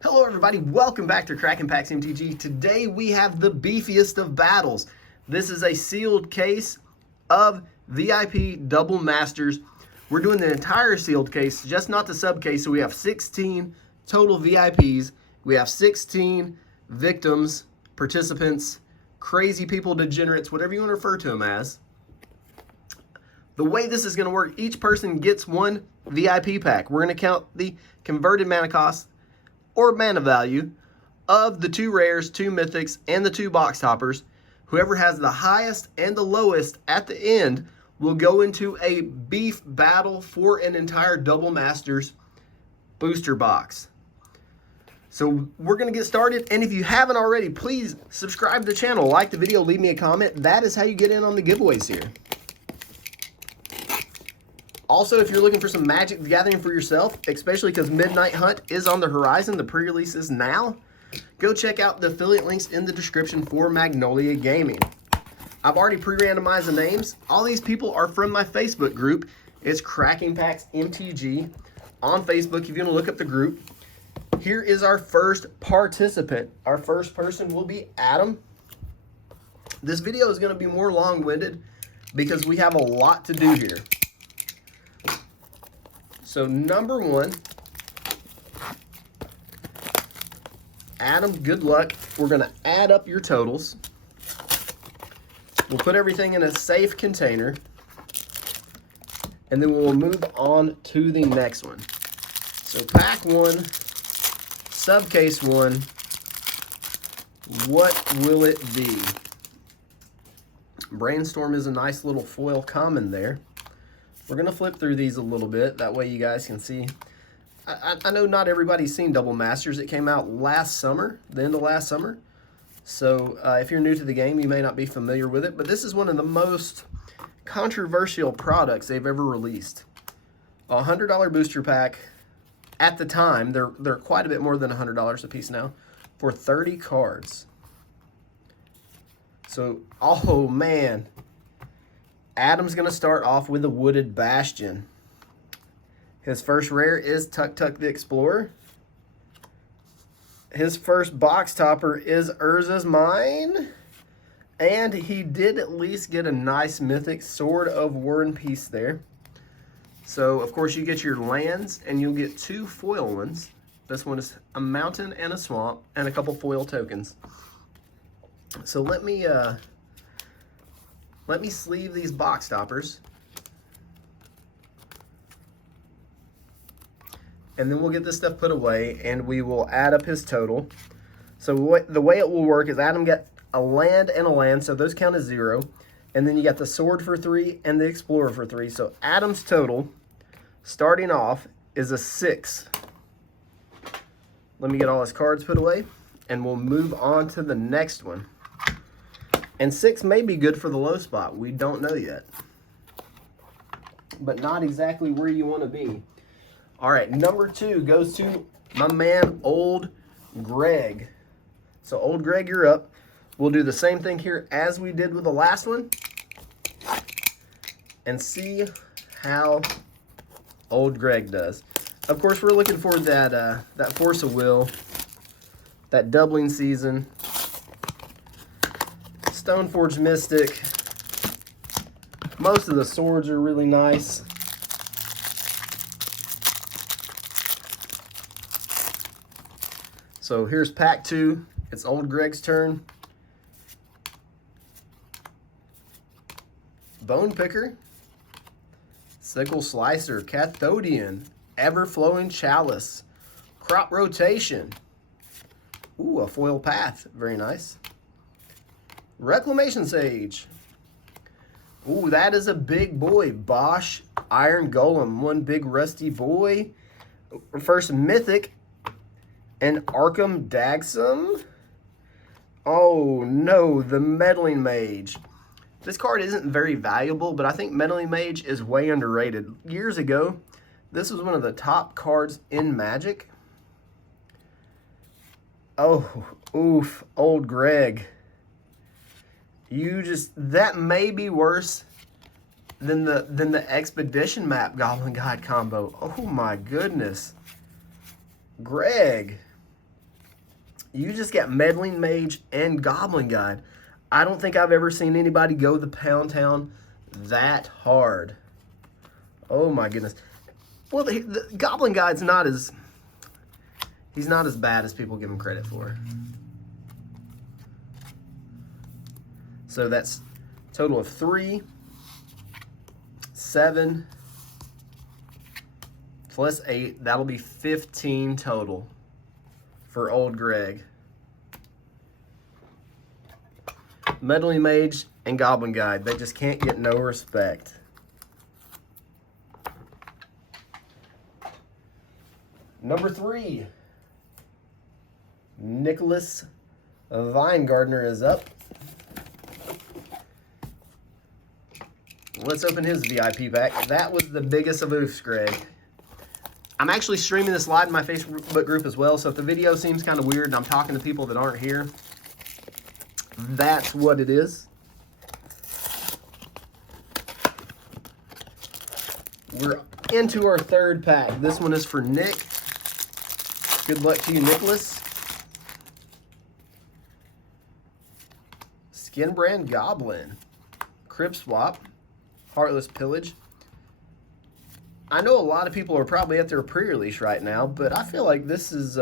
Hello everybody, welcome back to Kraken Packs MTG. Today we have the beefiest of battles. This is a sealed case of VIP Double Masters. We're doing the entire sealed case, just not the sub case, so we have 16 total VIPs. We have 16 victims, participants, crazy people, degenerates, whatever you want to refer to them as. The way this is going to work, each person gets one VIP pack. We're going to count the converted mana cost or mana value of the 2 rares, 2 mythics, and the 2 box toppers. Whoever has the highest and the lowest at the end will go into a beef battle for an entire Double Masters booster box. So we're going to get started, and if you haven't already, please subscribe to the channel, like the video, leave me a comment. That is how you get in on the giveaways here. Also, if you're looking for some Magic the Gathering for yourself, especially because Midnight Hunt is on the horizon, the pre-release is now, go check out the affiliate links in the description for Magnolia Gaming. I've already pre-randomized the names. All these people are from my Facebook group. It's Kraken Packs MTG on Facebook if you want to look up the group. Here is our first participant. Our first person will be Adam. This video is going to be more long-winded because we have a lot to do here. So number 1, Adam, good luck. We're going to add up your totals. We'll put everything in a safe container, and then we'll move on to the next one. So pack 1, subcase 1, what will it be? Brainstorm is a nice little foil common there. We're going to flip through these a little bit. That way you guys can see. I know not everybody's seen Double Masters. It came out last summer, the end of last summer. So if you're new to the game, you may not be familiar with it. But this is one of the most controversial products they've ever released. A $100 booster pack. At the time, they're quite a bit more than $100 a piece now. For 30 cards. So, oh man. Adam's going to start off with a Wooded Bastion. His first rare is Tuk Tuk the Explorer. His first box topper is Urza's Mine. And he did at least get a nice mythic Sword of War and Peace there. So, of course, you get your lands, and you'll get 2 foil ones. This one is a mountain and a swamp, and a couple foil tokens. So let me sleeve these box toppers. And then we'll get this stuff put away, and we will add up his total. So the way it will work is Adam got a land and a land, so those count as 0. And then you got the sword for 3 and the explorer for 3. So Adam's total, starting off, is a 6. Let me get all his cards put away, and we'll move on to the next one. And 6 may be good for the low spot. We don't know yet. But not exactly where you want to be. All right, number 2 goes to my man, Old Greg. So, Old Greg, you're up. We'll do the same thing here as we did with the last one. And see how Old Greg does. Of course, we're looking for that Force of Will, that doubling season, Stoneforge Mystic. Most of the swords are really nice. So here's pack 2. It's Old Greg's turn. Bone Picker, Sickle Slicer, Cathodian, Everflowing Chalice, Crop Rotation. Ooh, a foil path. Very nice. Reclamation Sage. Ooh, that is a big boy. Bosch Iron Golem. One big rusty boy. First mythic. And Arkham Dagsum. Oh no, the Meddling Mage. This card isn't very valuable, but I think Meddling Mage is way underrated. Years ago, this was one of the top cards in Magic. Oh, oof, Old Greg. That may be worse than the Expedition Map Goblin Guide combo. Oh my goodness. Greg. You just got Meddling Mage and Goblin Guide. I don't think I've ever seen anybody go the Pound Town that hard. Oh my goodness. Well, the Goblin Guide's not as... He's not as bad as people give him credit for. So that's a total of 3, 7, plus 8. That'll be 15 total for old Greg. Meddling Mage and Goblin Guide. They just can't get no respect. Number 3. Nicholas Vinegartner is up. Let's open his VIP pack. That was the biggest of oofs, Greg. I'm actually streaming this live in my Facebook group as well, so if the video seems kind of weird and I'm talking to people that aren't here, that's what it is. We're into our third pack. This one is for Nick. Good luck to you, Nicholas. Skinbrand Goblin. Crib Swap. Heartless Pillage. I know a lot of people are probably at their pre-release right now, but I feel like this is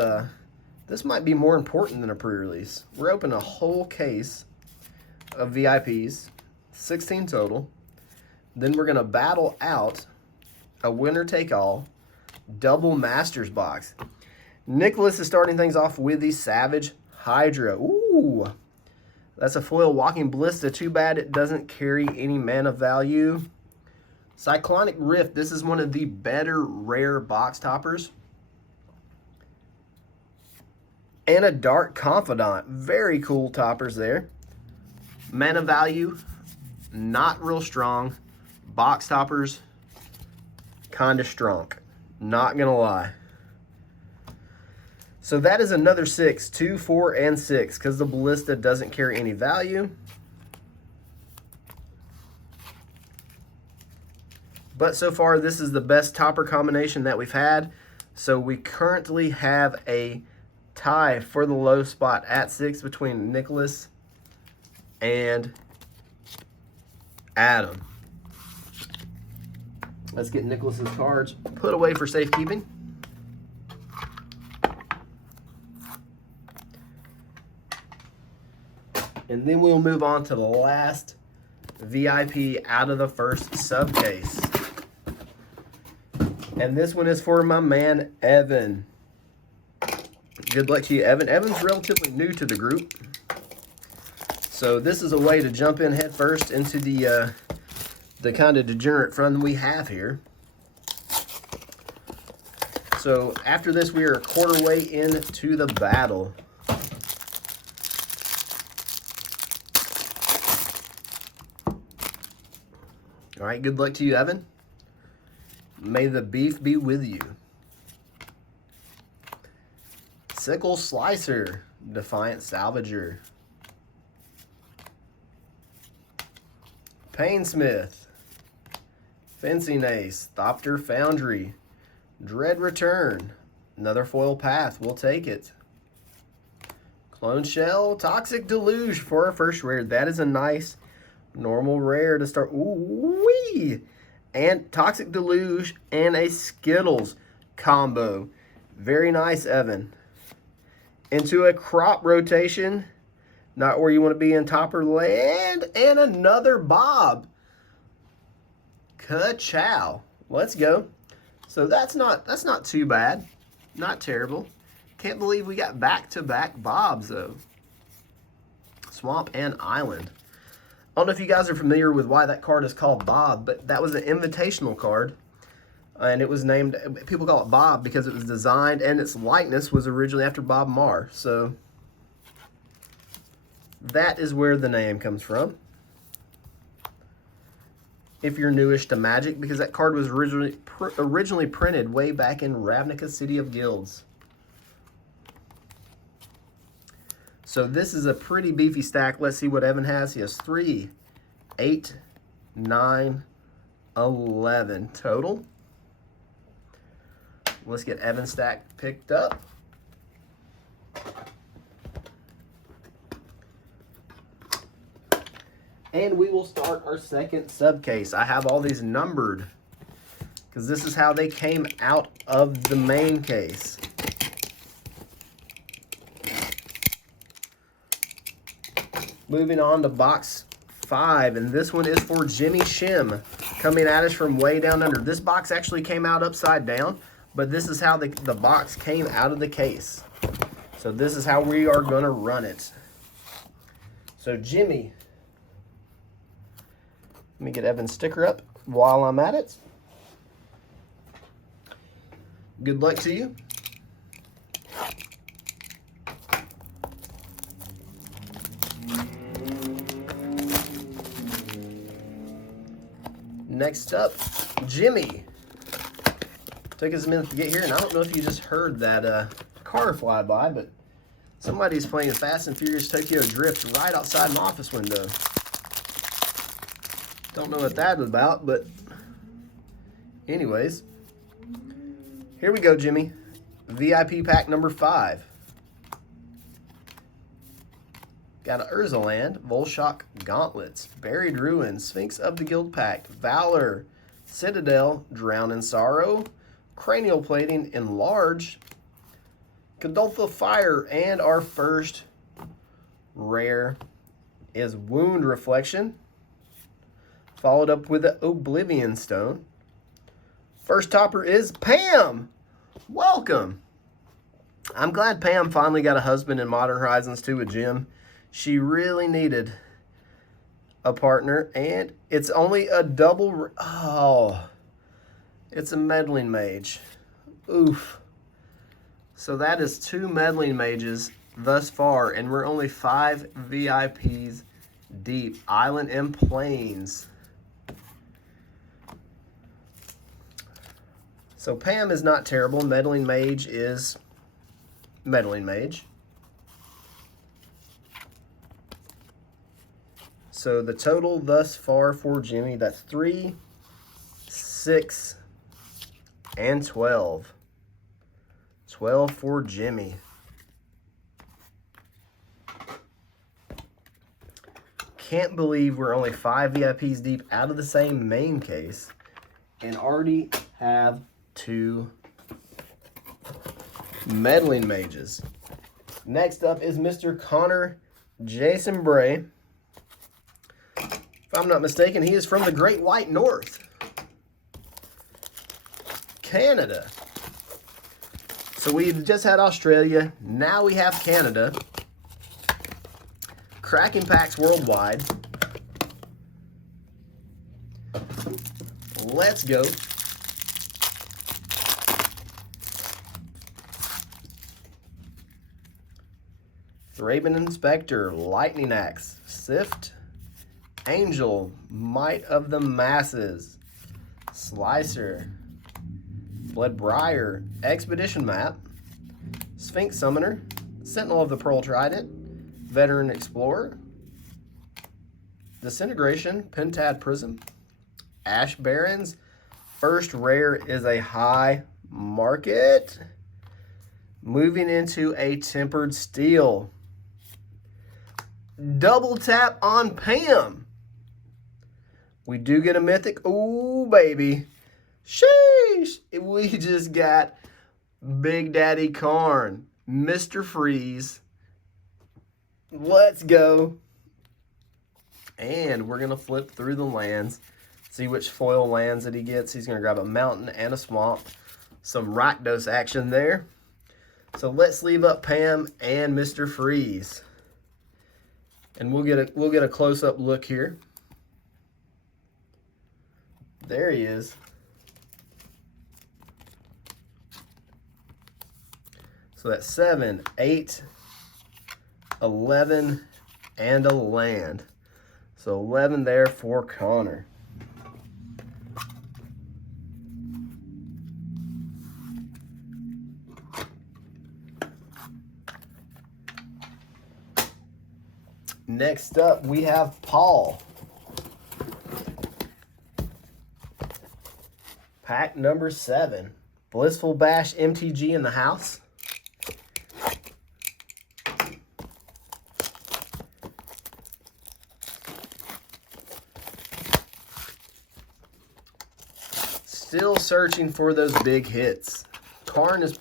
this might be more important than a pre-release. We're opening a whole case of VIPs, 16 total. Then we're gonna battle out a winner-take-all double Masters box. Nicholas is starting things off with the Savage Hydra. Ooh, that's a foil Walking Ballista. Too bad it doesn't carry any mana value. Cyclonic Rift. This is one of the better rare box toppers. And a Dark Confidant. Very cool toppers there. Mana value, not real strong. Box toppers, kind of strong. Not gonna lie. So that is another 6, 2, 4, and 6, because the Ballista doesn't carry any value. But so far, this is the best topper combination that we've had. So we currently have a tie for the low spot at 6 between Nicholas and Adam. Let's get Nicholas's cards put away for safekeeping. And then we'll move on to the last VIP out of the first sub case. And this one is for my man, Evan. Good luck to you, Evan. Evan's relatively new to the group. So this is a way to jump in head first into the kind of degenerate fun we have here. So after this, we are a quarter way into the battle. All right, good luck to you, Evan. May the beef be with you. Sickle Slicer, Defiant Salvager. Painsmith, Fencing Ace, Thopter Foundry, Dread Return, another foil path, we'll take it. Clone Shell, Toxic Deluge for our first rare. That is a nice normal rare to start. Ooh-wee! And Toxic Deluge and a Skittles combo. Very nice, Evan. Into a crop rotation. Not where you want to be in Topper Land. And another Bob. Ka-chow. Let's go. So that's not too bad. Not terrible. Can't believe we got back-to-back Bobs, though. Swamp and Island. I don't know if you guys are familiar with why that card is called Bob, but that was an invitational card. And it was named, people call it Bob because it was designed and its likeness was originally after Bob Marr. So that is where the name comes from. If you're newish to Magic, because that card was originally printed way back in Ravnica City of Guilds. So this is a pretty beefy stack. Let's see what Evan has. He has 3, 8, 9, 11 total. Let's get Evan's stack picked up. And we will start our second sub case. I have all these numbered because this is how they came out of the main case. Moving on to box 5, and this one is for Jimmy Shim, coming at us from way down under. This box actually came out upside down, but this is how the box came out of the case. So this is how we are going to run it. So Jimmy, let me get Evan's sticker up while I'm at it. Good luck to you. Next up, Jimmy. Took us a minute to get here, and I don't know if you just heard that car fly by, but somebody's playing Fast and Furious Tokyo Drift right outside my office window. Don't know what that was about, but anyways. Here we go, Jimmy. VIP pack number 5. Got an Urzaland, Volshock Gauntlets, Buried Ruins, Sphinx of the Guild Pact, Valor, Citadel, Drown in Sorrow, Cranial Plating, Enlarge, Kadoltha Fire, and our first rare is Wound Reflection, followed up with the Oblivion Stone. First topper is Pam. Welcome. I'm glad Pam finally got a husband in Modern Horizons 2 with Jim. She really needed a partner, and it's only a double. Oh, it's a Meddling Mage. Oof. So that is 2 Meddling Mages thus far, and we're only 5 VIPs deep. Island and Plains. So Pam is not terrible. Meddling Mage is Meddling Mage. So the total thus far for Jimmy, that's 3, 6, and 12. 12 for Jimmy. Can't believe we're only 5 VIPs deep out of the same main case and already have 2 Meddling Mages. Next up is Mr. Connor Jason Bray. If I'm not mistaken, he is from the Great White North, Canada. So we've just had Australia. Now we have Canada. Cracking packs worldwide. Let's go. Thraben Inspector, Lightning Axe, Sift, Angel, Might of the Masses, Slicer, Bloodbriar, Expedition Map, Sphinx Summoner, Sentinel of the Pearl Trident, Veteran Explorer, Disintegration, Pentad Prism, Ash Barrens. First rare is a High Market. Moving into a Tempered Steel. Double tap on Pam. We do get a mythic. Ooh, baby. Sheesh. We just got Big Daddy Karn, Mr. Freeze. Let's go. And we're going to flip through the lands. See which foil lands that he gets. He's going to grab a mountain and a swamp. Some Rakdos action there. So let's leave up Pam and Mr. Freeze. And we'll get a close-up look here. There he is. So that's 7, 8, 11, and a land. So 11 there for Connor. Next up, we have Paul. Pack number 7. Blissful Bash MTG in the house. Still searching for those big hits. Karn's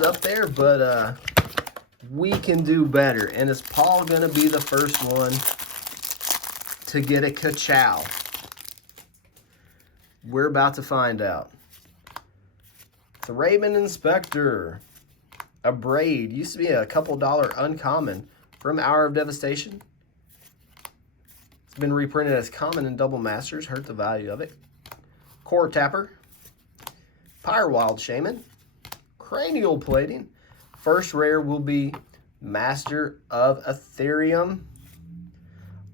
up there, but we can do better. And is Paul going to be the first one to get a ka-chow? We're about to find out. The Raymond Inspector. A braid. Used to be a couple dollar uncommon from Hour of Devastation. It's been reprinted as common in Double Masters. Hurt the value of it. Core Tapper. Pyrewild Shaman. Cranial Plating. First rare will be Master of Ethereum.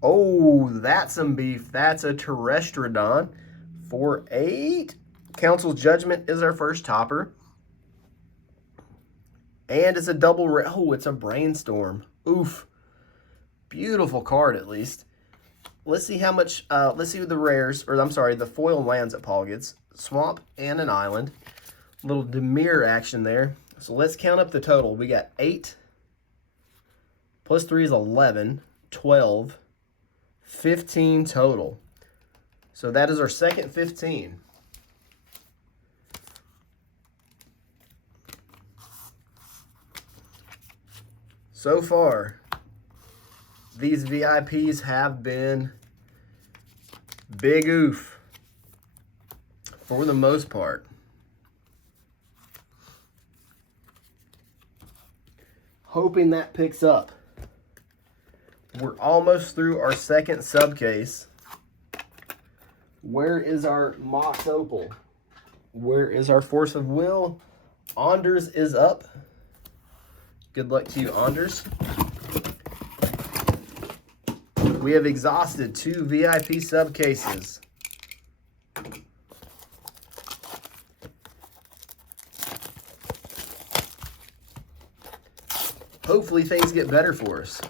Oh, that's some beef. That's a Terrestrodon for 8. Council's Judgment is our first topper. And it's a double rare. Oh, it's a Brainstorm. Oof. Beautiful card, at least. Let's see how much, let's see the rares, or I'm sorry, the foil lands that Paul gets. Swamp and an island. Little Dimir action there. So let's count up the total. We got 8. Plus 3 is 11. 12. 15 total. So that is our second 15. So far, these VIPs have been big oof for the most part. Hoping that picks up. We're almost through our second sub case. Where is our Mox Opal? Where is our Force of Will? Anders is up. Good luck to you, Anders. We have exhausted 2 VIP sub cases. Hopefully things get better for us.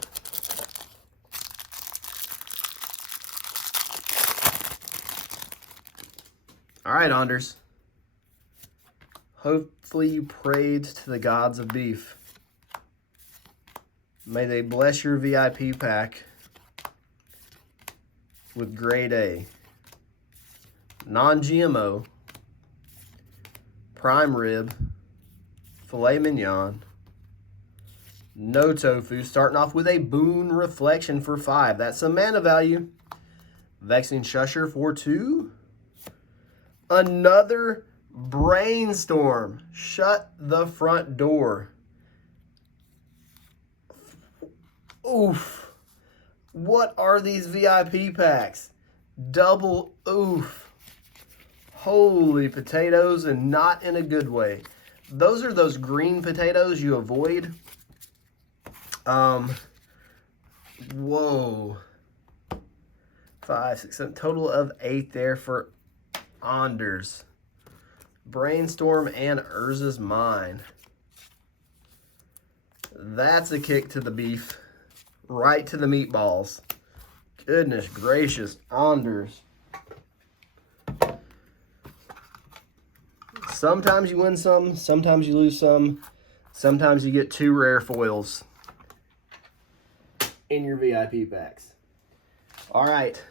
All right, Anders. Hopefully you prayed to the gods of beef. May they bless your VIP pack with grade A. Non-GMO. Prime rib. Filet mignon. No tofu. Starting off with a Boon Reflection for 5. That's some mana value. Vexing Shusher for 2. Another Brainstorm. Shut the front door. Oof. What are these VIP packs? Double oof. Holy potatoes, and not in a good way. Those are those green potatoes you avoid. Whoa. 5, 6, 7. Total of 8 there for Anders. Brainstorm and Urza's Mine. That's a kick to the beef. Right to the meatballs. Goodness gracious, Anders. Sometimes you win some, sometimes you lose some, sometimes you get 2 rare foils in your VIP packs. All right.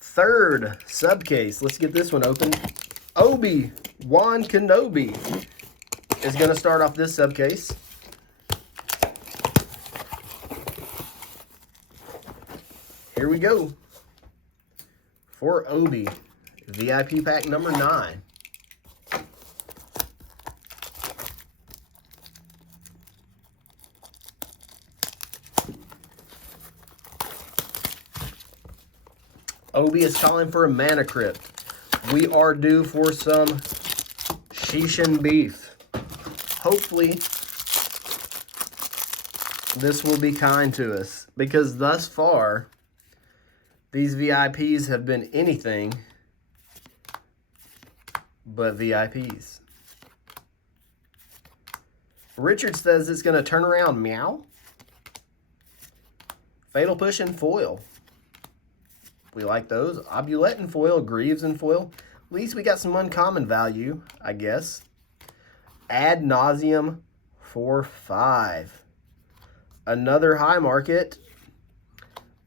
Third sub case. Let's get this one open. Obi-Wan Kenobi is going to start off this sub case. Here we go. For Obi, VIP pack number 9. Obi is calling for a Mana Crypt. We are due for some Shishin beef. Hopefully, this will be kind to us, because thus far, these VIPs have been anything but VIPs. Richard says it's going to turn around. Meow. Fatal Push and foil. We like those. Obulette and foil. Greaves and foil. At least we got some uncommon value, I guess. Ad Nauseum for 5. Another high market.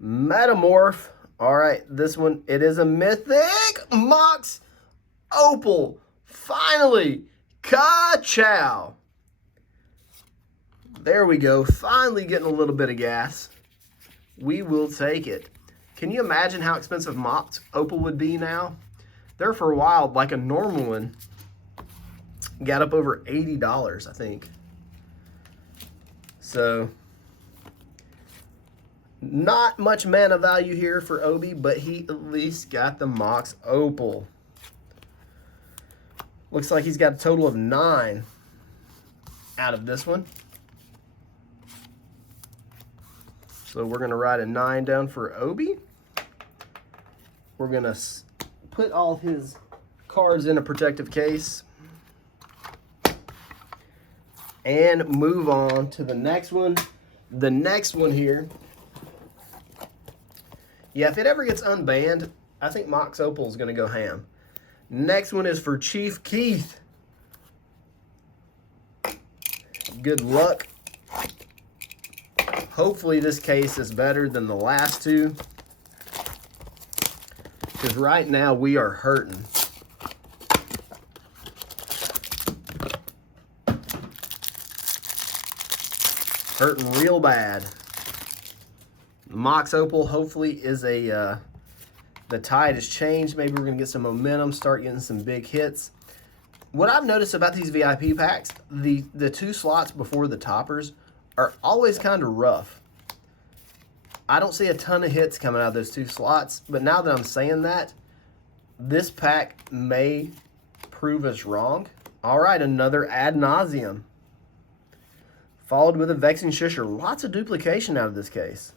Metamorph All right, this one, it is a Mythic Mox Opal. Finally, ka-chow. There we go. Finally getting a little bit of gas. We will take it. Can you imagine how expensive Mox Opal would be now? There for a while, like a normal one, got up over $80, I think. So, not much mana value here for Obi, but he at least got the Mox Opal. Looks like he's got a total of 9 out of this one. So we're going to write a 9 down for Obi. We're going to put all his cards in a protective case and move on to the next one. The next one here, yeah, if it ever gets unbanned, I think Mox Opal is going to go ham. Next one is for Chief Keith. Good luck. Hopefully this case is better than the last two, because right now we are hurting. Hurting real bad. Mox Opal hopefully is a, the tide has changed. Maybe we're going to get some momentum, start getting some big hits. What I've noticed about these VIP packs, the 2 slots before the toppers are always kind of rough. I don't see a ton of hits coming out of those 2 slots, but now that I'm saying that, this pack may prove us wrong. All right, another Ad Nauseam. Followed with a Vexing Shusher. Lots of duplication out of this case.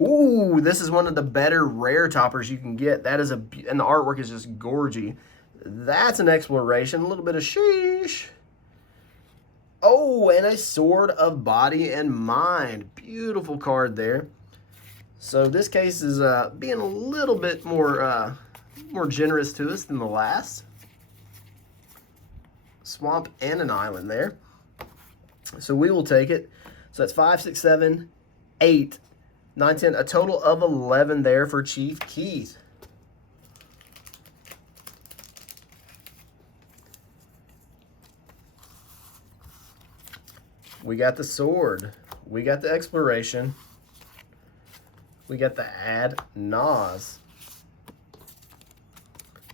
Ooh, this is one of the better rare toppers you can get. That is and the artwork is just gorgy. That's an Exploration. A little bit of sheesh. Oh, and a Sword of Body and Mind. Beautiful card there. So this case is being a little bit more generous to us than the last. Swamp and an island there. So we will take it. So that's 5, 6, 7, 8, 9, 10. A total of 11 there for Chief Keith. We got the Sword. We got the Exploration. We got the Ad Nas.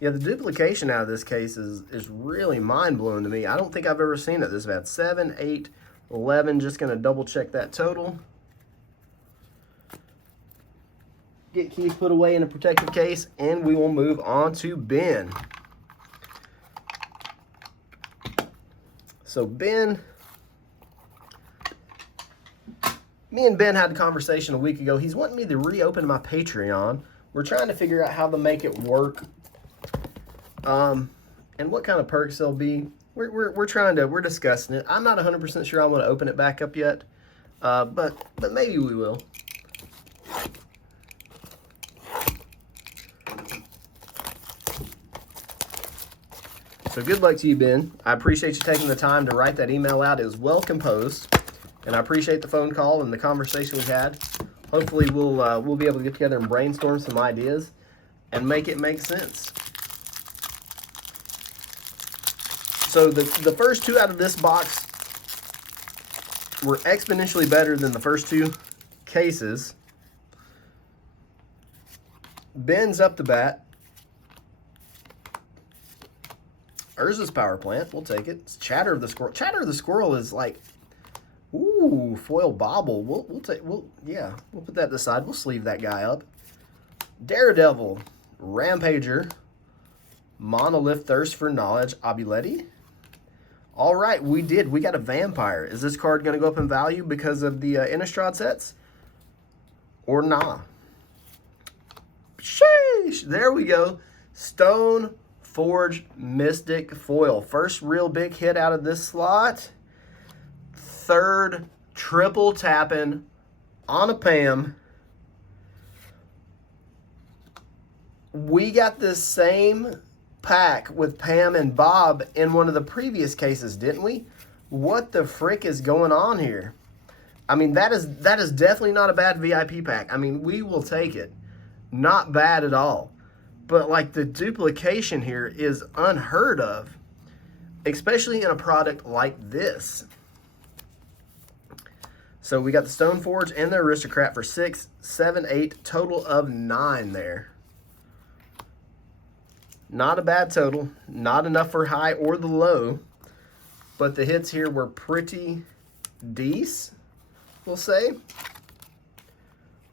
Yeah, the duplication out of this case is really mind-blowing to me. I don't think I've ever seen it this bad. 7, 8, 11. Just going to double-check that total. Get Keith put away in a protective case, and we will move on to Ben. So Ben, me and Ben had a conversation a week ago. He's wanting me to reopen my Patreon. We're trying to figure out how to make it work. And what kind of perks there'll be. We're discussing it. I'm not 100% sure I want to open it back up yet, but maybe we will. So good luck to you, Ben. I appreciate you taking the time to write that email out. It was well composed, and I appreciate the phone call and the conversation we had. Hopefully we'll be able to get together and brainstorm some ideas and make it make sense. So the first 2 out of this box were exponentially better than the first 2 cases. Ben's up the bat. Urza's Power Plant, we'll take it. It's Chatter of the Squirrel. Chatter of the Squirrel is like, ooh, foil bobble. We'll put that to the side. We'll sleeve that guy up. Daredevil, Rampager, Monolith, Thirst for Knowledge, Abuletti. All right, we got a Vampire. Is this card going to go up in value because of the Innistrad sets? Or nah? Sheesh, there we go. Stone Forge Mystic Foil. First real big hit out of this slot. 3rd triple tapping on a Pam. We got the same pack with Pam and Bob in one of the previous cases, didn't we? What the frick is going on here? I mean, that is definitely not a bad VIP pack. I mean, we will take it. Not bad at all. But like the duplication here is unheard of, especially in a product like this. So we got the Stoneforge and the Aristocrat for 6, 7, 8, total of 9 there. Not a bad total, not enough for high or the low, but the hits here were pretty decent, we'll say.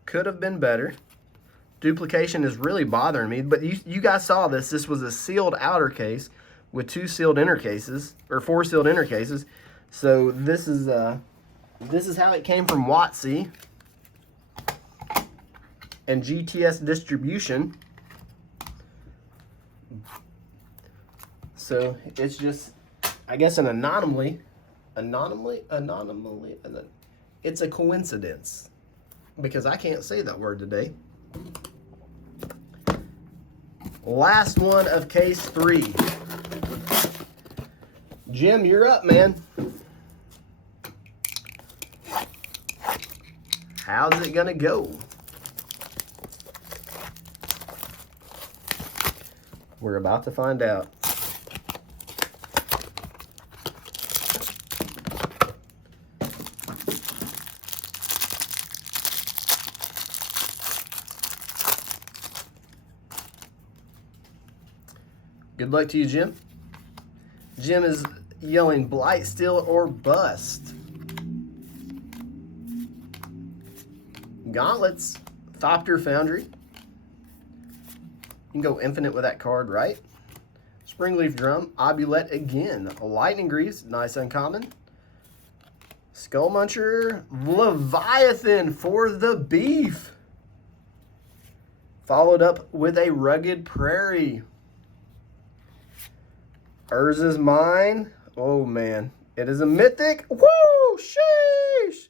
Could have been better. Duplication is really bothering me, but you guys saw this. This was a sealed outer case with 2 sealed inner cases, or 4 sealed inner cases. So this is how it came from WotC and GTS Distribution. So it's just, I guess, an anomaly. It's a coincidence, because I can't say that word today. Last one of case 3. Jim, you're up, man. How's it gonna go? We're about to find out. Good luck to you, Jim. Jim is yelling blight, steal, or bust. Gauntlets, Thopter Foundry. You can go infinite with that card, right? Springleaf Drum, Obulette again. Lightning Greaves, nice uncommon. Skull Muncher, Leviathan for the beef. Followed up with a Rugged Prairie. Urza's Mine. Oh, man. It is a mythic. Woo! Sheesh!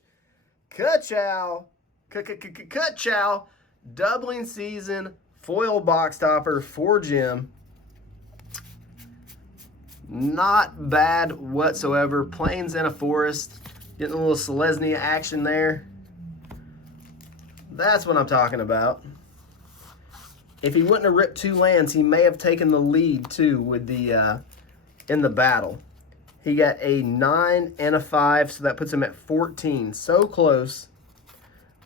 Ka-chow. Ka-chow. Doubling season. Foil box topper for Jim. Not bad whatsoever. Plains and a Forest. Getting a little Selesnya action there. That's what I'm talking about. If he wouldn't have ripped 2 lands, he may have taken the lead too with the in the battle. He got a 9 and a 5, so that puts him at 14. So close,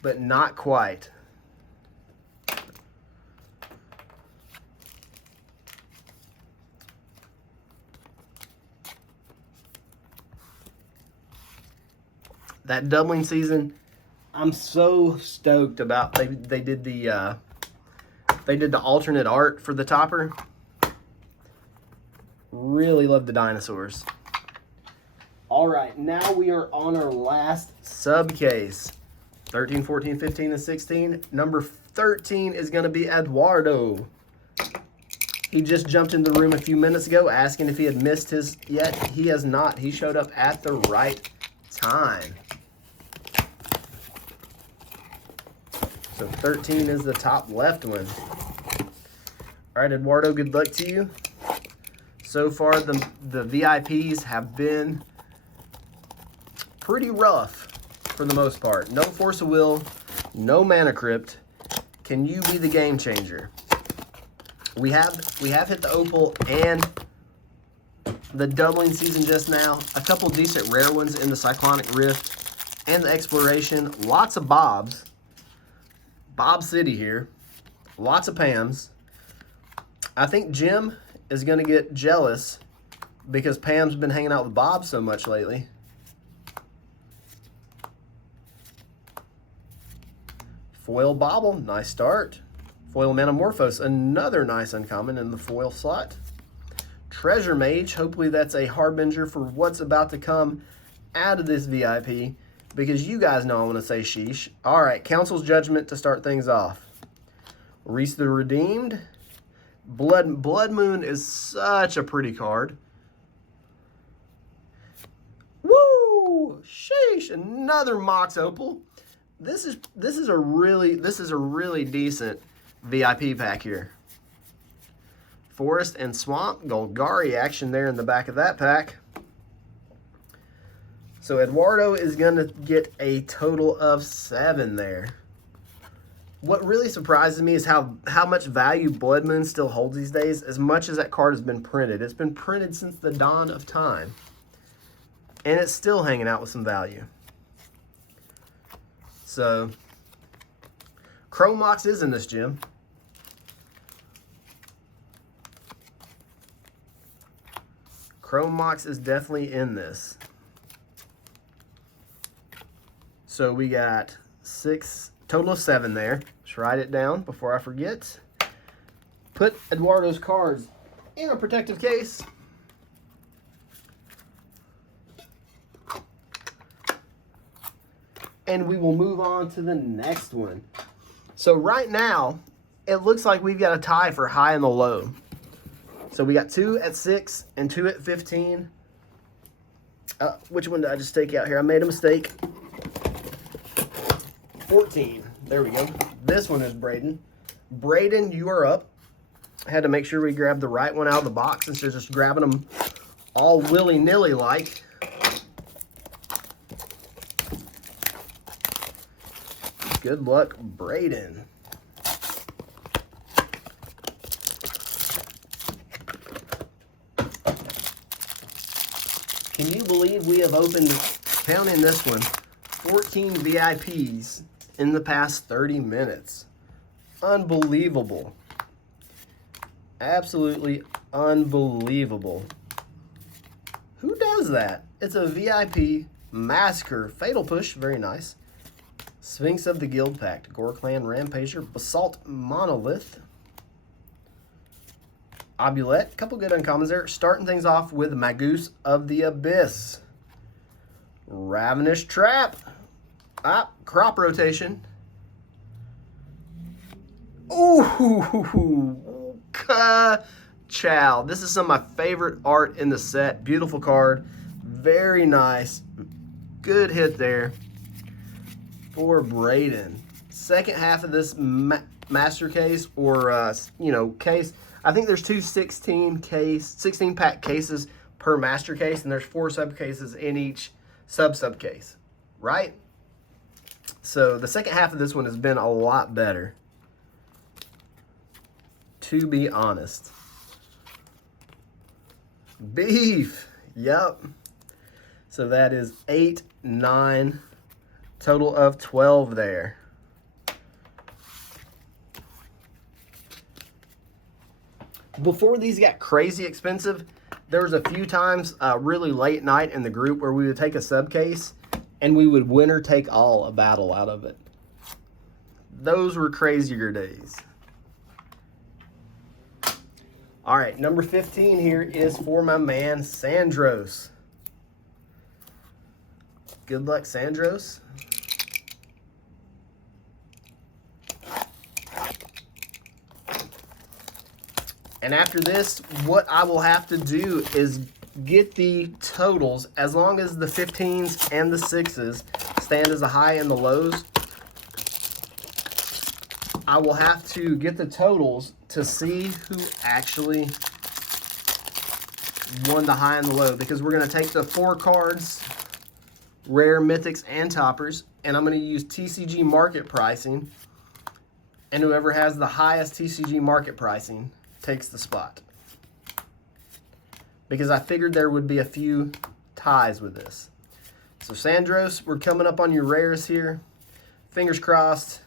but not quite. That doubling season, I'm so stoked about. They did the alternate art for the topper. Really love the dinosaurs. All right, now we are on our last sub case. 13, 14, 15, and 16. Number 13 is going to be Eduardo. He just jumped in the room a few minutes ago asking if he had missed his yet. He has not. He showed up at the right time. So 13 is the top left one. All right, Eduardo, good luck to you. So far, the VIPs have been pretty rough for the most part. No Force of Will, no Mana Crypt. Can you be the game changer? We have hit the Opal and the doubling season just now. A couple decent rare ones in the Cyclonic Rift and the Exploration. Lots of Bobs. Bob City here. Lots of Pams. I think Jim is going to get jealous because Pam's been hanging out with Bob so much lately. Foil Bobble, nice start. Foil Manamorphose, another nice uncommon in the foil slot. Treasure Mage, hopefully that's a harbinger for what's about to come out of this VIP, because you guys know I want to say sheesh. All right, Council's Judgment to start things off. Reese the Redeemed. Blood Moon is such a pretty card. Woo! Sheesh! Another Mox Opal. This is a really decent VIP pack here. Forest and Swamp, Golgari action there in the back of that pack. So Eduardo is going to get a total of 7 there. What really surprises me is how much value Blood Moon still holds these days, as much as that card has been printed. It's been printed since the dawn of time, and it's still hanging out with some value. So, Chrome Mox is in this gym. Chrome Mox is definitely in this. So we got 6, total of 7 there. Let's write it down before I forget. Put Eduardo's cards in a protective case. And we will move on to the next one. So right now, it looks like we've got a tie for high and the low. So we got 2 at 6 and 2 at 15. Which one did I just take out here? I made a mistake. 14. There we go. This one is Braden. Braden, you are up. I had to make sure we grabbed the right one out of the box instead of just grabbing them all willy-nilly like. Good luck, Braden. Can you believe we have opened, counting this one, 14 VIPs in the past 30 minutes? Unbelievable. Absolutely unbelievable. Who does that? It's a VIP Massacre, Fatal Push, very nice. Sphinx of the Guild Pact, Gore Clan Rampager, Basalt Monolith, Obulette, couple good uncommons there. Starting things off with Magus of the Abyss, Ravenous Trap, crop rotation. Ooh, Chow. This is some of my favorite art in the set. Beautiful card, very nice. Good hit there for Braden. Second half of this master case, or case. I think there's two 16 pack cases per master case, and there's 4 sub cases in each sub case, right? So the second half of this one has been a lot better, to be honest. Beef, yep. So that is 8, 9, total of 12 there. Before these got crazy expensive, there was a few times really late night in the group where we would take a sub case and we would winner take all a battle out of it. Those were crazier days. All right, number 15 here is for my man Sandros. Good luck, Sandros. And after this, what I will have to do is get the totals. As long as the 15s and the 6s stand as the high and the lows, I will have to get the totals to see who actually won the high and the low, because we're going to take the 4 cards, rare, mythics, and toppers, and I'm going to use TCG market pricing, and whoever has the highest TCG market pricing takes the spot. Because I figured there would be a few ties with this. So Sandros, we're coming up on your rares here. Fingers crossed.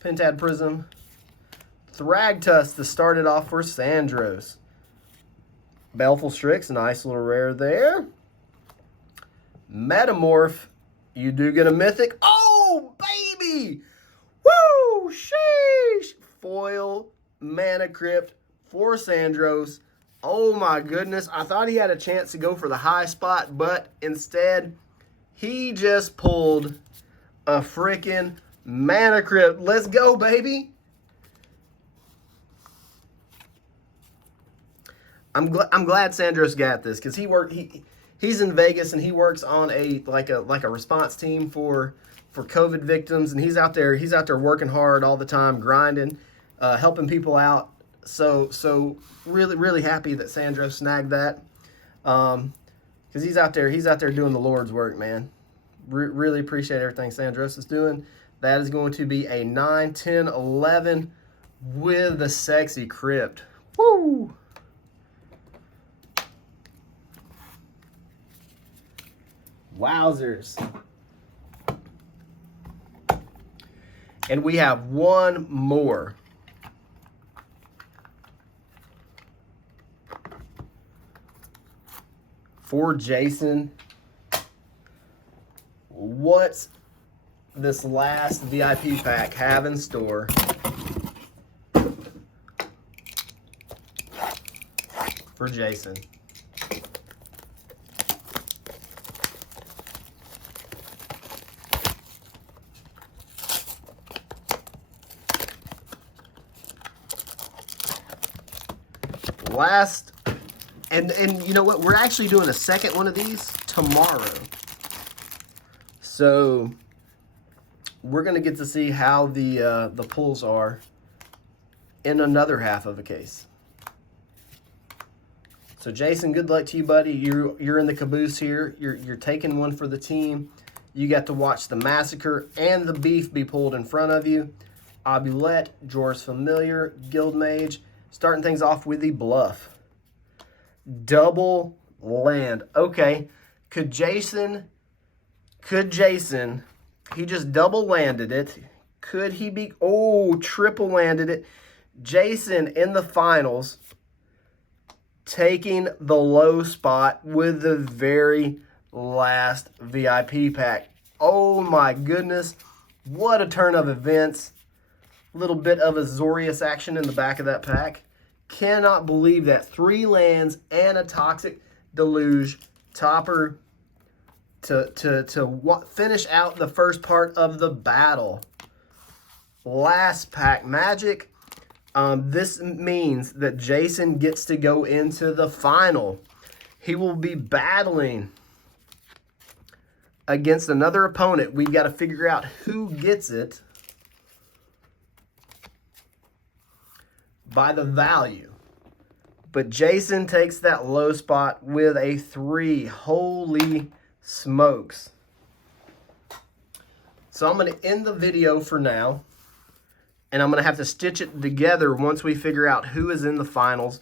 Pentad Prism. Thragtusk to start it off for Sandros. Baleful Strix, nice little rare there. Metamorph, you do get a mythic. Oh, baby! Woo! Sheesh! Foil Mana Crypt for Sandros. Oh my goodness, I thought he had a chance to go for the high spot, but instead he just pulled a freaking Mana Crypt. Let's go, baby. I'm glad Sandros got this, because he's in Vegas and he works on a response team for COVID victims, and he's out there working hard all the time, grinding, helping people out. So really happy that Sandros snagged that, because he's out there doing the Lord's work, man. Really appreciate everything Sandros is doing. That is going to be a 9, 10, 11 with the sexy crypt. Woo! Wowzers. And we have one more. For Jason. What's this last VIP pack have in store? For Jason. Last, and you know what? We're actually doing a second one of these tomorrow. So we're gonna get to see how the pulls are in another half of a case. So Jason, good luck to you, buddy. You're in the caboose here. You're taking one for the team. You got to watch the Massacre and the Beef be pulled in front of you. Amulet, Jor's Familiar, Guildmage. Starting things off with the Bluff. Double land. Okay. Could Jason, he just double landed it. Could he be, oh, triple landed it. Jason in the finals, taking the low spot with the very last VIP pack. Oh my goodness. What a turn of events. A little bit of Azorius action in the back of that pack. Cannot believe that. 3 lands and a Toxic Deluge topper to finish out the first part of the battle. Last pack magic. This means that Jason gets to go into the final. He will be battling against another opponent. We've got to figure out who gets it by the value. But Jason takes that low spot with a 3. Holy smokes. So I'm going to end the video for now. And I'm going to have to stitch it together once we figure out who is in the finals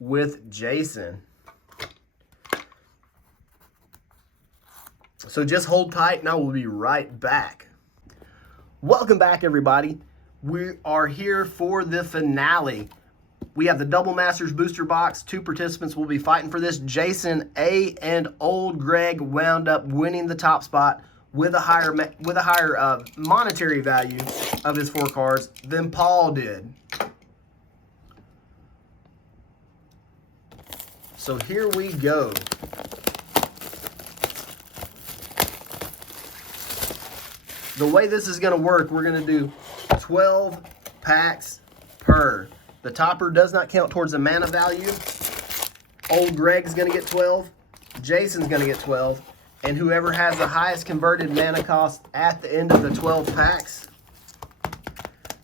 with Jason. So just hold tight and I will be right back. Welcome back, everybody. We are here for the finale. We have the Double Masters booster box. 2 participants will be fighting for this. Jason A and Old Greg wound up winning the top spot with a higher monetary value of his 4 cards than Paul did. So here we go. The way this is going to work, we're going to do 12 packs per. The topper does not count towards the mana value. Old Greg's going to get 12. Jason's going to get 12. And whoever has the highest converted mana cost at the end of the 12 packs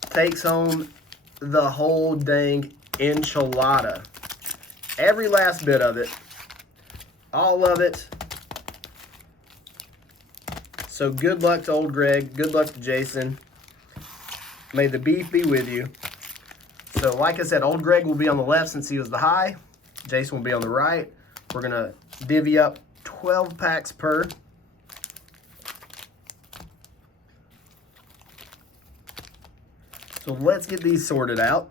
takes home the whole dang enchilada. Every last bit of it. All of it. So good luck to Old Greg. Good luck to Jason. May the beef be with you. So like I said, Old Greg will be on the left since he was the high. Jason will be on the right. We're going to divvy up 12 packs per. So let's get these sorted out.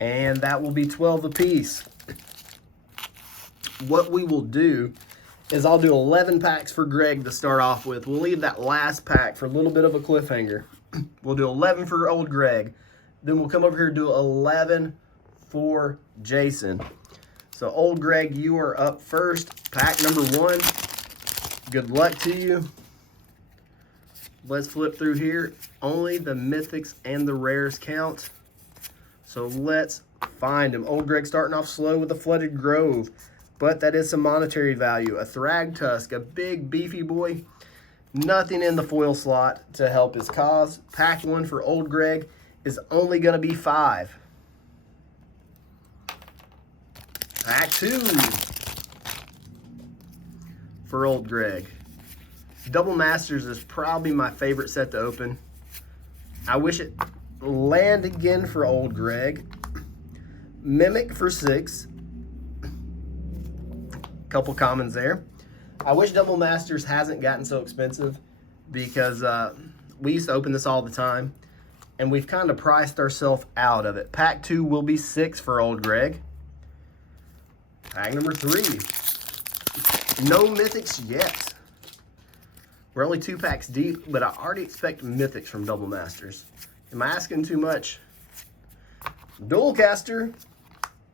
And that will be 12 apiece. What we will do is I'll do 11 packs for Greg to start off with. We'll leave that last pack for a little bit of a cliffhanger. We'll do 11 for Old Greg. Then we'll come over here and do 11 for Jason. So Old Greg, you are up first. Pack number 1. Good luck to you. Let's flip through here. Only the mythics and the rares count. So let's find him. Old Greg starting off slow with a Flooded Grove. But that is some monetary value. A Thragtusk, a big beefy boy. Nothing in the foil slot to help his cause. Pack 1 for Old Greg. is only going to be 5. Pack 2 for Old Greg. Double Masters is probably my favorite set to open. I wish it land again for Old Greg. Mimic for 6. Couple commons there. I wish Double Masters hasn't gotten so expensive because we used to open this all the time and we've kind of priced ourselves out of it. Pack 2 will be 6 for Old Greg. Pack number 3. No mythics yet. We're only 2 packs deep, but I already expect mythics from Double Masters. Am I asking too much? Dual Caster,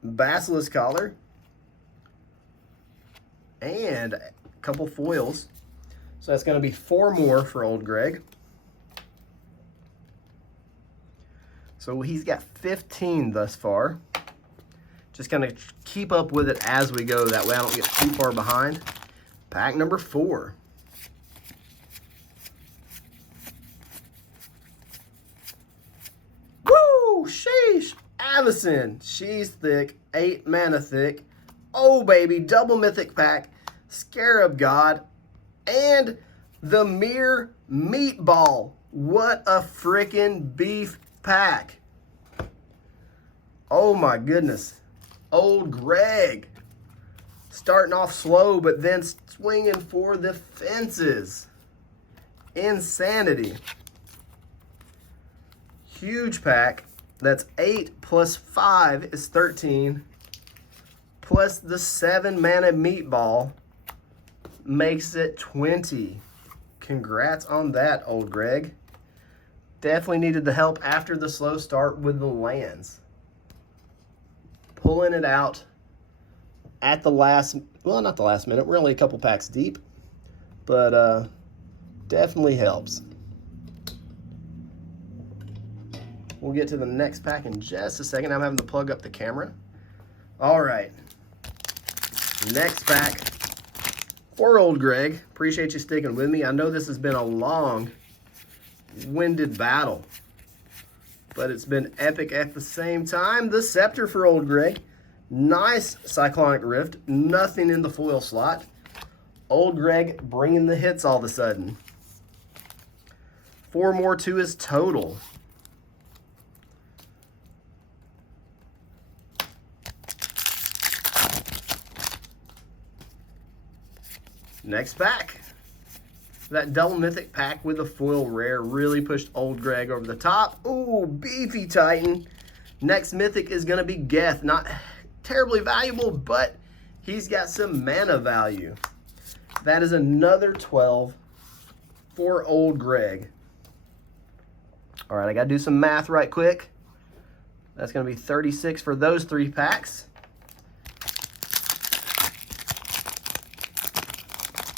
Basilisk Collar, and a couple foils. So that's going to be 4 more for Old Greg. So he's got 15 thus far. Just going to keep up with it as we go. That way I don't get too far behind. Pack number 4. Woo! Sheesh! Avacyn. She's thick. 8 mana thick. Oh, baby. Double mythic pack. Scarab God. And the Mere Meatball. What a freaking beef pack. Oh, my goodness. Old Greg. Starting off slow, but then swinging for the fences. Insanity. Huge pack. That's 8 plus 5 is 13. Plus the 7 mana meatball makes it 20. Congrats on that, Old Greg. Definitely needed the help after the slow start with the lands. Pulling it out at the last, well, not the last minute. We're only a couple packs deep, but definitely helps. We'll get to the next pack in just a second. I'm having to plug up the camera. All right. Next pack for Old Greg. Appreciate you sticking with me. I know this has been a long-winded battle, but it's been epic at the same time. The Scepter for Old Greg. Nice Cyclonic Rift. Nothing in the foil slot. Old Greg bringing the hits all of a sudden. 4 more to his total. Next pack. That double mythic pack with a foil rare really pushed Old Greg over the top. Ooh, beefy Titan. Next mythic is going to be Geth. Not terribly valuable, but he's got some mana value. That is another 12 for Old Greg. All right, I got to do some math right quick. That's going to be 36 for those 3 packs.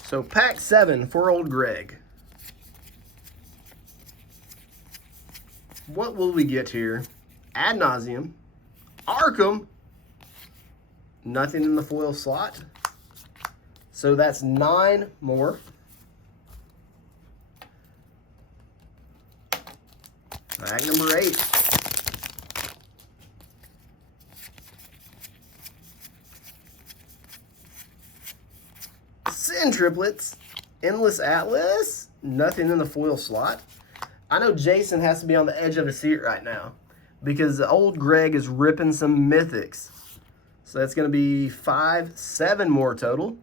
So pack 7 for Old Greg. What will we get here? Ad Nauseam. Arkham. Nothing in the foil slot. So that's 9 more. Pack number 8. Sin Triplets, Endless Atlas, nothing in the foil slot. I know Jason has to be on the edge of his seat right now because Old Greg is ripping some mythics. So that's going to be 7 more total.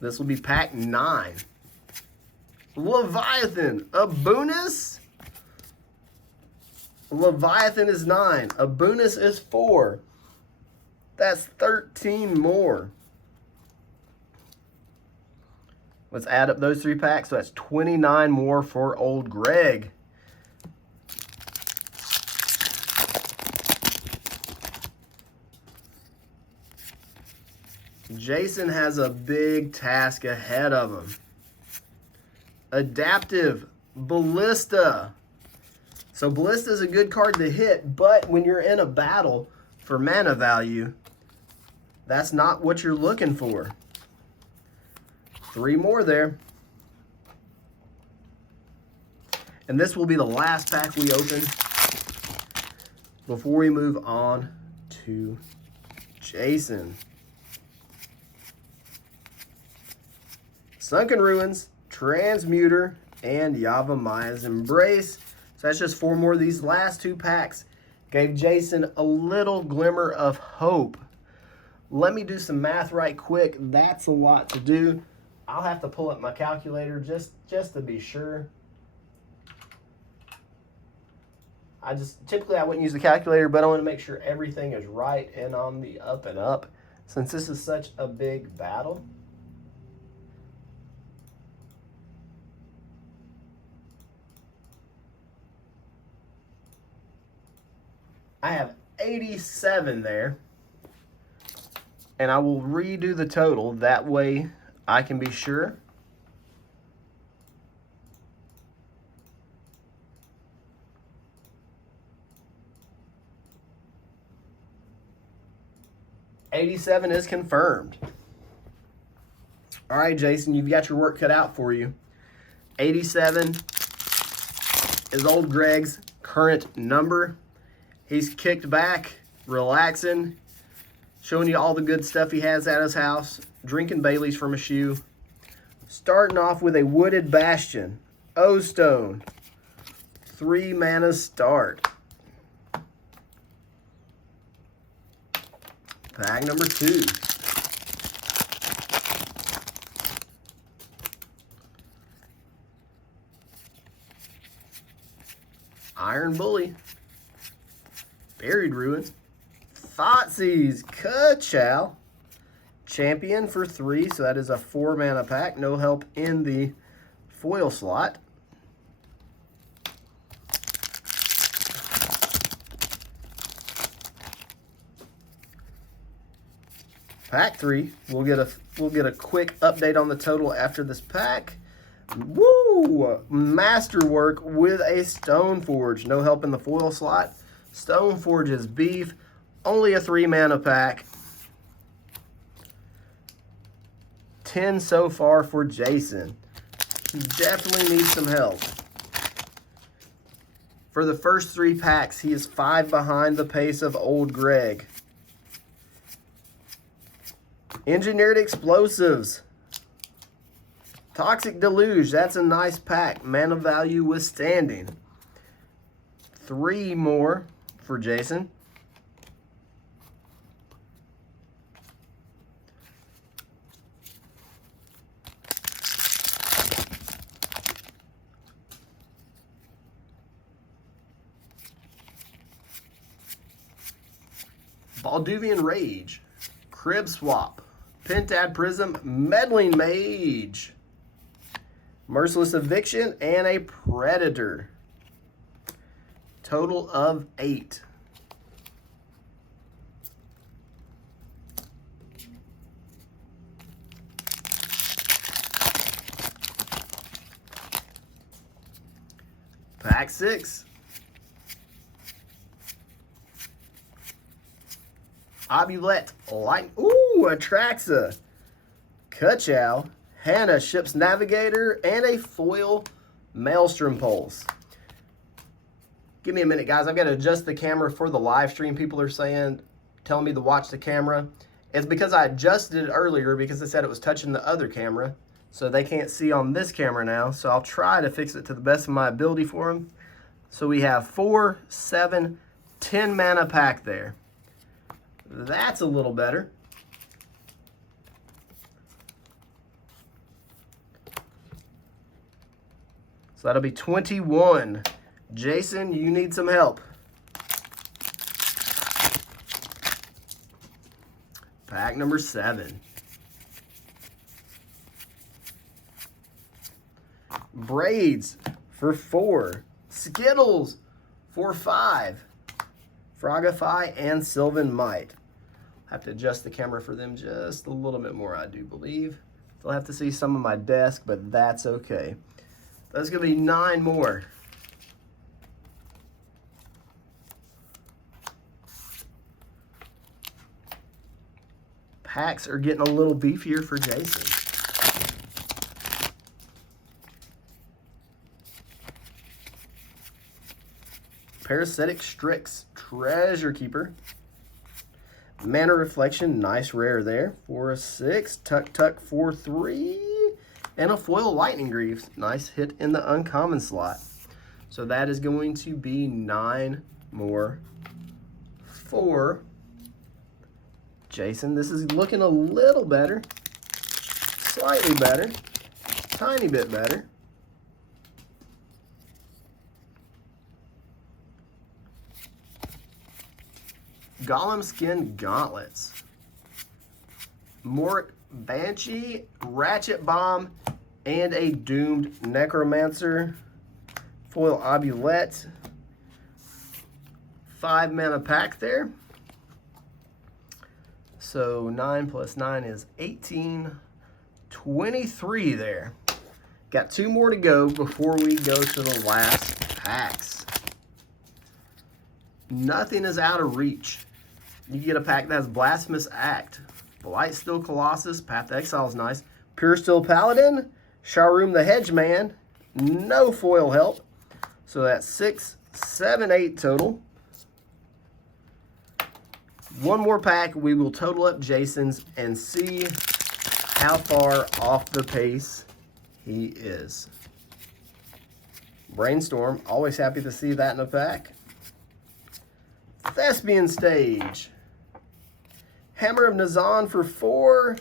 This will be pack 9. Leviathan, a bonus. Leviathan is 9. Abunis is 4. That's 13 more. Let's add up those 3 packs. So that's 29 more for Old Greg. Jason has a big task ahead of him. Adaptive Ballista. So Ballista is a good card to hit, but when you're in a battle for mana value, that's not what you're looking for. 3 more there. And this will be the last pack we open before we move on to Jason. Sunken Ruins, Transmuter, and Yavimaya Embrace. So that's just 4 more. These last 2 packs gave Jason a little glimmer of hope. Let me do some math right quick. That's a lot to do. I'll have to pull up my calculator just to be sure. Typically I wouldn't use the calculator, but I want to make sure everything is right and on the up and up since this is such a big battle. I have 87 there, and I will redo the total. That way I can be sure. $87 is confirmed. All right, Jason, you've got your work cut out for you. 87 is old Greg's current number. He's kicked back, relaxing, showing you all the good stuff he has at his house, drinking Bailey's from a shoe. Starting off with a Wooded Bastion, O-Stone, 3 mana start. Pack number 2. Iron Bully, Buried Ruins, Thoughtseize, Ka-Chow, Champion for 3, so that is a 4 mana pack. No help in the foil slot. Pack 3, we'll get a quick update on the total after this pack. Woo! Masterwork with a Stoneforge. No help in the foil slot. Stoneforge is beef. Only a 3 mana pack. 10 so far for Jason. He definitely needs some help. For the first 3 packs, he is 5 behind the pace of old Greg. Engineered Explosives. Toxic Deluge, that's a nice pack. Mana value withstanding. 3 more for Jason. Balduvian Rage, Crib Swap, Pentad Prism, Meddling Mage, Merciless Eviction, and a Predator. Total of 8. Pack 6. Obulette, Light, ooh, Atraxa, Ka-Chow, Hannah, Ship's Navigator, and a foil Maelstrom Pulse. Give me a minute, guys. I've got to adjust the camera for the live stream. People are telling me to watch the camera. It's because I adjusted it earlier because it said it was touching the other camera. So they can't see on this camera now. So I'll try to fix it to the best of my ability for them. So we have 4, 7, 10 mana pack there. That's a little better. So that'll be 21. Jason, you need some help. Pack number 7. Braids for 4. Skittles for 5. Frogify and Sylvan Might. Have to adjust the camera for them just a little bit more, I do believe. They'll have to see some of my desk, but that's okay. That's going to be 9 more. Packs are getting a little beefier for Jason. Parasitic Strix, Treasure Keeper. Mana Reflection, nice rare there. 4 of 6. Tuck Tuck 4/3. And a foil Lightning Greaves. Nice hit in the uncommon slot. So that is going to be 9 more for Jason. This is looking a little better. Slightly better. Tiny bit better. Golem Skin Gauntlets. Mort Banshee, Ratchet Bomb, and a Doomed Necromancer. Foil Obulette. 5 mana pack there. So 9 plus 9 is 18. 23 there. Got 2 more to go before we go to the last packs. Nothing is out of reach. You get a pack that has Blasphemous Act, Blightsteel Colossus, Path to Exile is nice, Pure Steel Paladin, Sharuum the Hedgeman, no foil help. So that's 6, 7, 8 total. One more pack, we will total up Jason's and see how far off the pace he is. Brainstorm, always happy to see that in a pack. Thespian Stage. Hammer of Nazan for 4.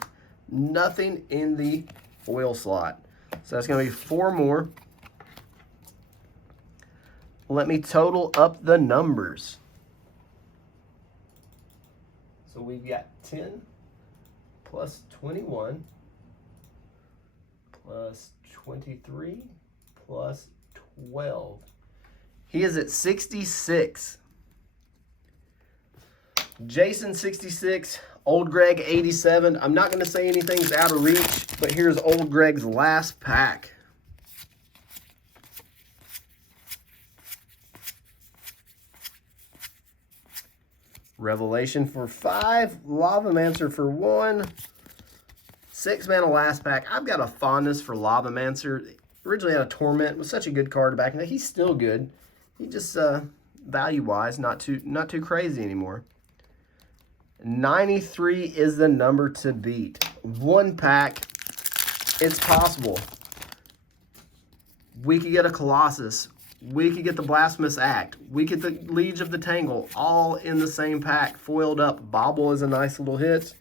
Nothing in the foil slot. So that's going to be 4 more. Let me total up the numbers. So we've got 10 plus 21 plus 23 plus 12. He is at 66. Jason 66, Old Greg 87. I'm not going to say anything's out of reach, but here's Old Greg's last pack. Revelation for 5, Lavamancer for 1, 6 mana last pack. I've got a fondness for Lavamancer. Originally had a Torment, was such a good card back in the day. He's still good. He just value-wise not too crazy anymore. 93 is the number to beat. 1 pack, it's possible. We could get a Colossus. We could get the Blasphemous Act. We get the Liege of the Tangle, all in the same pack, foiled up. Bobble is a nice little hit.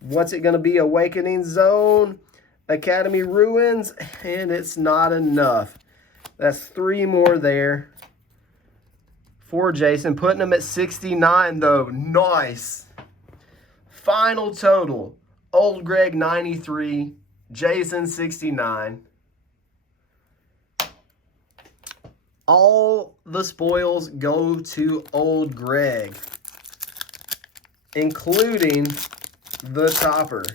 What's it going to be? Awakening Zone, Academy Ruins, and it's not enough. That's 3 more there for Jason. Putting him at 69, though. Nice. Final total, Old Greg 93, Jason 69. All the spoils go to Old Greg, including the topper.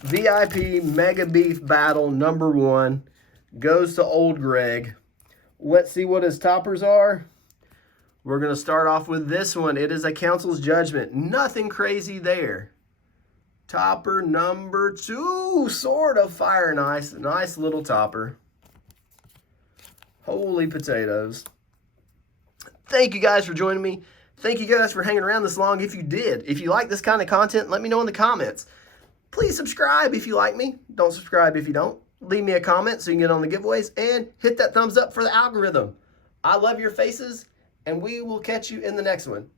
VIP Mega Beef Battle number 1 goes to Old Greg. Let's see what his toppers are. We're going to start off with this one. It is a Council's Judgment. Nothing crazy there. Topper number 2, Sword of Fire and Ice. Nice little topper. Holy potatoes. Thank you guys for joining me. Thank you guys for hanging around this long. If you did, if you like this kind of content, let me know in the comments. Please subscribe if you like me. Don't subscribe if you don't. Leave me a comment so you can get on the giveaways and hit that thumbs up for the algorithm. I love your faces, and we will catch you in the next one.